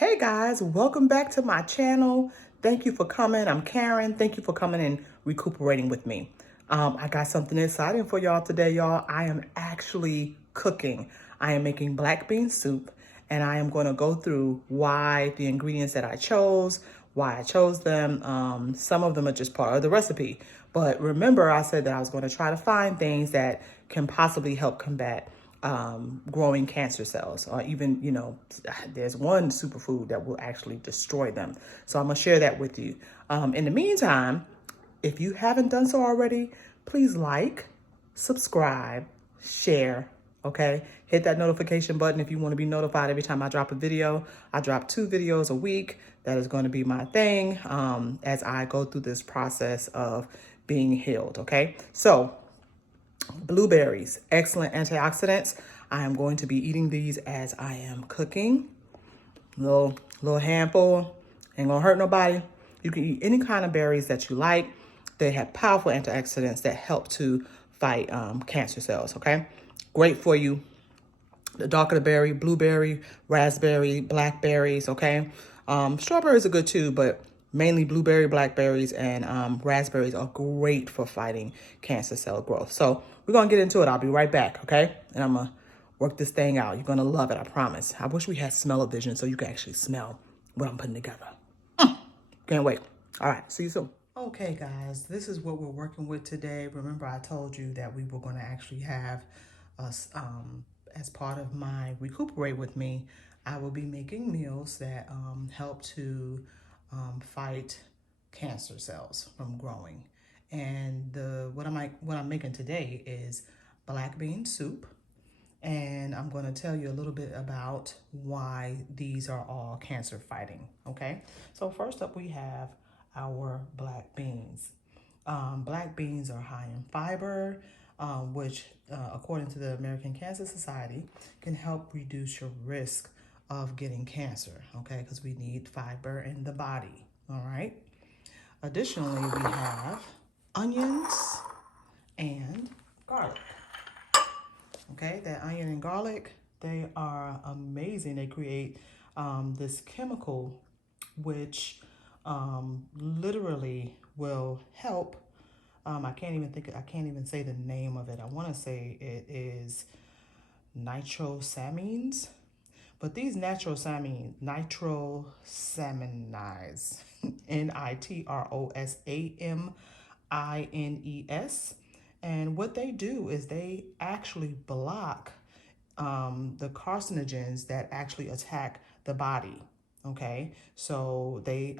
Hey guys, welcome back to my channel. Thank you for coming. I'm Karen. Thank you for coming and recuperating with me. I got something exciting for y'all today, y'all. I am actually cooking. I am making black bean soup, and I am going to go through why the ingredients that I chose, why I chose them. Some of them are just part of the recipe. But remember, I said that I was going to try to find things that can possibly help combat growing cancer cells, or even, there's one superfood that will actually destroy them. So I'm gonna share that with you. In the meantime, if you haven't done so already, please like, subscribe, share, okay? Hit that notification button if you want to be notified every time I drop a video. I drop 2 videos a week. That is going to be my thing as I go through this process of being healed, okay? So blueberries, excellent antioxidants. I am going to be eating these as I am cooking. Little handful, ain't gonna hurt nobody. You can eat any kind of berries that you like. They have powerful antioxidants that help to fight cancer cells, okay? Great for you. The darker the berry, blueberry, raspberry, blackberries, okay? Strawberries are good too, but mainly blueberry, blackberries, and raspberries are great for fighting cancer cell growth. So we're gonna get into it. I'll be right back, okay? And I'm gonna work this thing out. You're gonna love it, I promise. I wish we had smell-o-vision so you can actually smell what I'm putting together. Can't wait. All right, see you soon. Okay, guys, this is what we're working with today. Remember, I told you that we were going to actually have us, as part of my Recuperate with me, I will be making meals that help to fight cancer cells from growing. And what I'm making today is black bean soup. And I'm going to tell you a little bit about why these are all cancer fighting, okay? So first up, we have our black beans. Black beans are high in fiber, which, according to the American Cancer Society, can help reduce your risk of getting cancer, okay? Because we need fiber in the body, all right? Additionally, we have onions and garlic. Okay, that onion and garlic, they are amazing. They create this chemical which literally will help. I can't even say the name of it. I want to say it is nitrosamines. But these nitrosamines, nitrosamines, and what they do is they actually block the carcinogens that actually attack the body. Okay, so they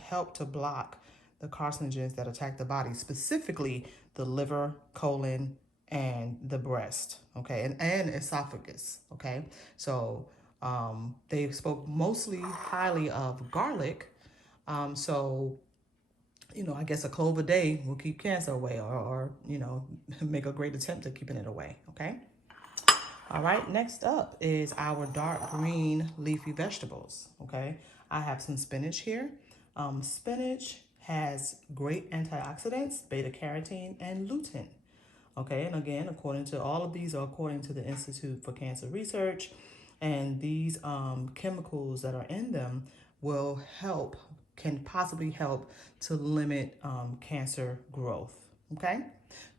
help to block the carcinogens that attack the body, specifically the liver, colon, and the breast, okay, and esophagus, okay? So they spoke mostly highly of garlic. So, I guess a clove a day will keep cancer away, or make a great attempt at keeping it away, okay? All right, next up is our dark green leafy vegetables, okay? I have some spinach here. Spinach has great antioxidants, beta carotene, and lutein. Okay, and again, according to all of these are according to the Institute for Cancer Research, and these chemicals that are in them can possibly help to limit cancer growth. Okay,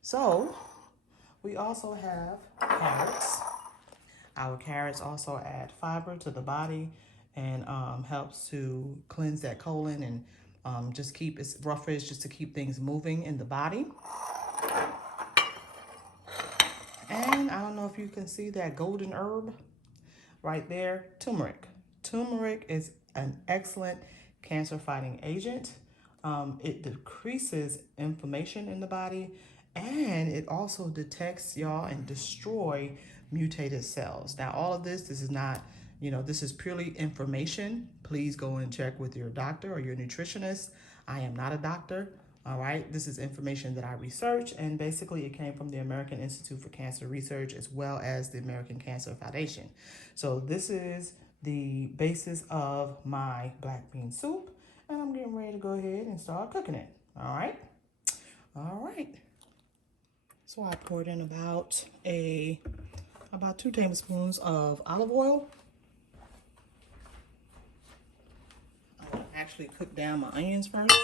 so we also have carrots. Our carrots also add fiber to the body and helps to cleanse that colon and just keep it's roughage just to keep things moving in the body. And I don't know if you can see that golden herb right there, turmeric. Turmeric is an excellent cancer fighting agent. It decreases inflammation in the body, and it also detects, y'all, and destroy mutated cells. Now, all of this is not, this is purely information. Please go and check with your doctor or your nutritionist. I am not a doctor. All right, this is information that I researched, and basically it came from the American Institute for Cancer Research as well as the American Cancer Foundation. So this is the basis of my black bean soup, and I'm getting ready to go ahead and start cooking it. All right. So I poured in about 2 tablespoons of olive oil. actually cook down my onions first.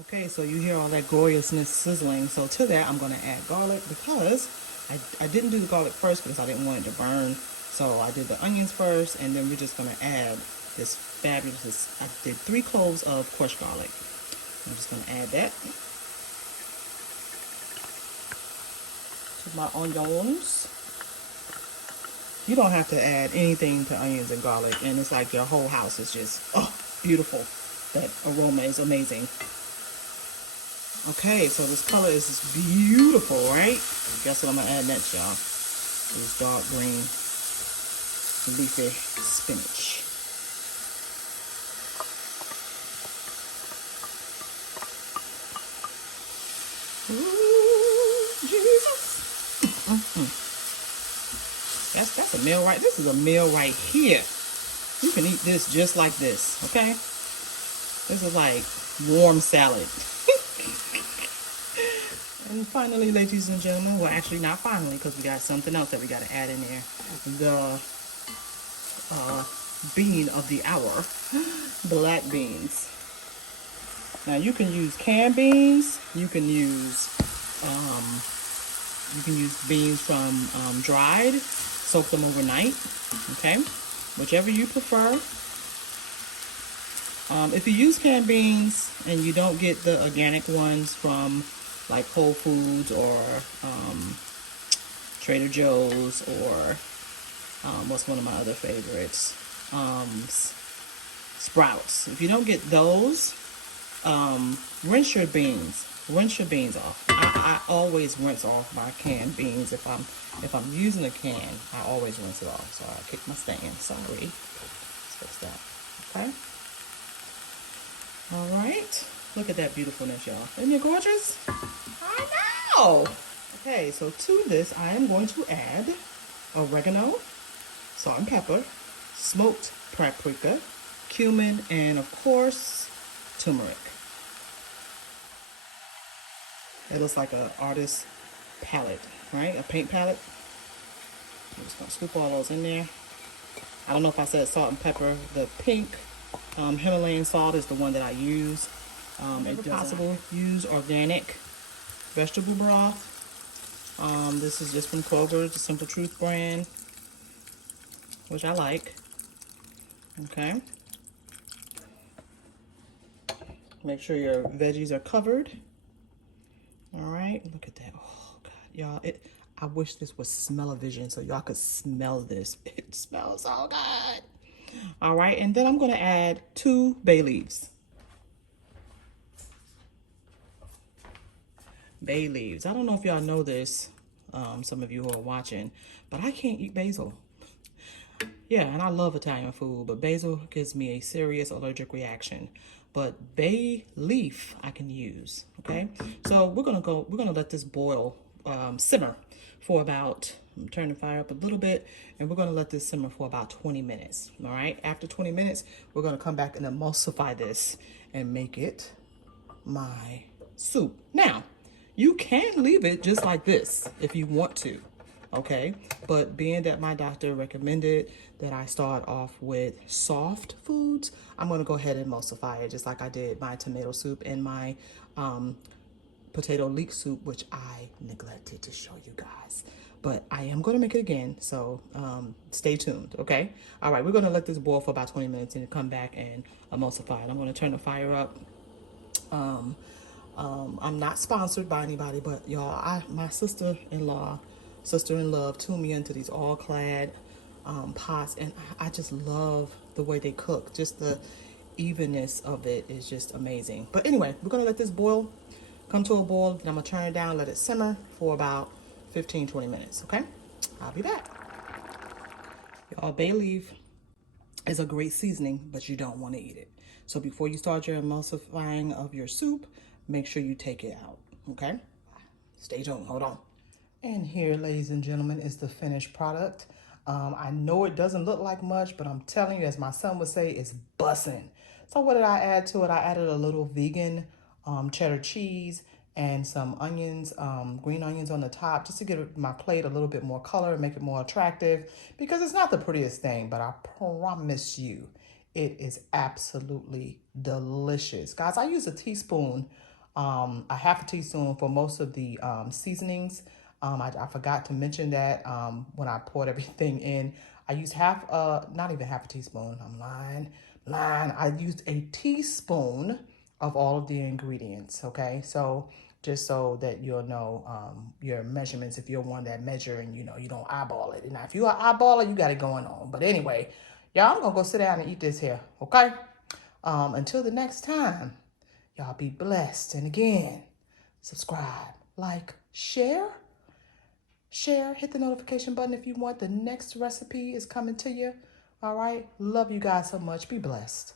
Okay, so you hear all that gloriousness sizzling. So to that, I'm going to add garlic because I didn't do the garlic first because I didn't want it to burn. So I did the onions first, and then we're just going to add this fabulous, I did 3 cloves of crushed garlic. I'm just going to add that to my onions. You don't have to add anything to onions and garlic, and it's like your whole house is just, oh, beautiful. That aroma is amazing. Okay, so this color is just beautiful, right? Guess what I'm gonna add next, y'all? This dark green leafy spinach. Ooh, Jesus. That's a meal right. This is a meal right here. You can eat this just like this, okay? This is like warm salad. And finally, ladies and gentlemen, well, actually not finally, because we got something else that we got to add in there. The bean of the hour, black beans. Now you can use canned beans. You can use beans from dried, soak them overnight. Okay, whichever you prefer. If you use canned beans and you don't get the organic ones from like Whole Foods or Trader Joe's or what's one of my other favorites? Sprouts. If you don't get those, rinse your beans. Rinse your beans off. I always rinse off my canned beans. If I'm using a can, I always rinse it off. So I kicked my stand. Sorry. Let's fix that. Okay. All right. Look at that beautifulness, y'all. Isn't it gorgeous? I know. Okay, so to this, I am going to add oregano, salt and pepper, smoked paprika, cumin, and of course, turmeric. It looks like an artist's palette, right? A paint palette. I'm just gonna scoop all those in there. I don't know if I said salt and pepper. The pink Himalayan salt is the one that I use. If possible, use organic vegetable broth. This is just from Kroger, the Simple Truth brand, which I like. Okay. Make sure your veggies are covered. All right, look at that. Oh God, y'all, I wish this was smell-o-vision so y'all could smell this. It smells so good. All right, and then I'm gonna add 2 bay leaves. Bay leaves. I don't know if y'all know this, some of you who are watching, but I can't eat basil. Yeah, and I love Italian food, but basil gives me a serious allergic reaction. But bay leaf I can use, okay? So we're gonna let this boil, simmer for about, turn the fire up a little bit, and we're gonna let this simmer for about 20 minutes, all right? After 20 minutes, we're gonna come back and emulsify this and make it my soup. Now, you can leave it just like this if you want to, okay? But being that my doctor recommended that I start off with soft foods, I'm gonna go ahead and emulsify it just like I did my tomato soup and my potato leek soup, which I neglected to show you guys. But I am gonna make it again, so stay tuned, okay? All right, we're gonna let this boil for about 20 minutes and come back and emulsify it. I'm gonna turn the fire up. I'm not sponsored by anybody, but y'all, my sister-in-law, sister-in-love tuned me into these all-clad pots, and I just love the way they cook. Just the evenness of it is just amazing. But anyway, we're gonna let this boil, come to a boil, and I'm gonna turn it down, let it simmer for about 15-20 minutes, okay? I'll be back. Y'all, bay leaf is a great seasoning, but you don't want to eat it. So before you start your emulsifying of your soup, make sure you take it out, okay? Stay tuned, hold on. And here, ladies and gentlemen, is the finished product. I know it doesn't look like much, but I'm telling you, as my son would say, it's bussin'. So what did I add to it? I added a little vegan cheddar cheese and some onions, green onions on the top, just to give my plate a little bit more color and make it more attractive, because it's not the prettiest thing, but I promise you it is absolutely delicious. Guys, I use a teaspoon, a half a teaspoon for most of the seasonings. I forgot to mention that when I poured everything in. I used not even half a teaspoon, I'm lying. I used a teaspoon of all of the ingredients, okay? So just so that you'll know your measurements, if you're one that measure and you don't eyeball it. Now, if you're an eyeballer, you got it going on. But anyway, y'all, I'm gonna go sit down and eat this here, okay? Until the next time, y'all be blessed. And again, subscribe, like, share, hit the notification button if you want. The next recipe is coming to you. All right. Love you guys so much. Be blessed.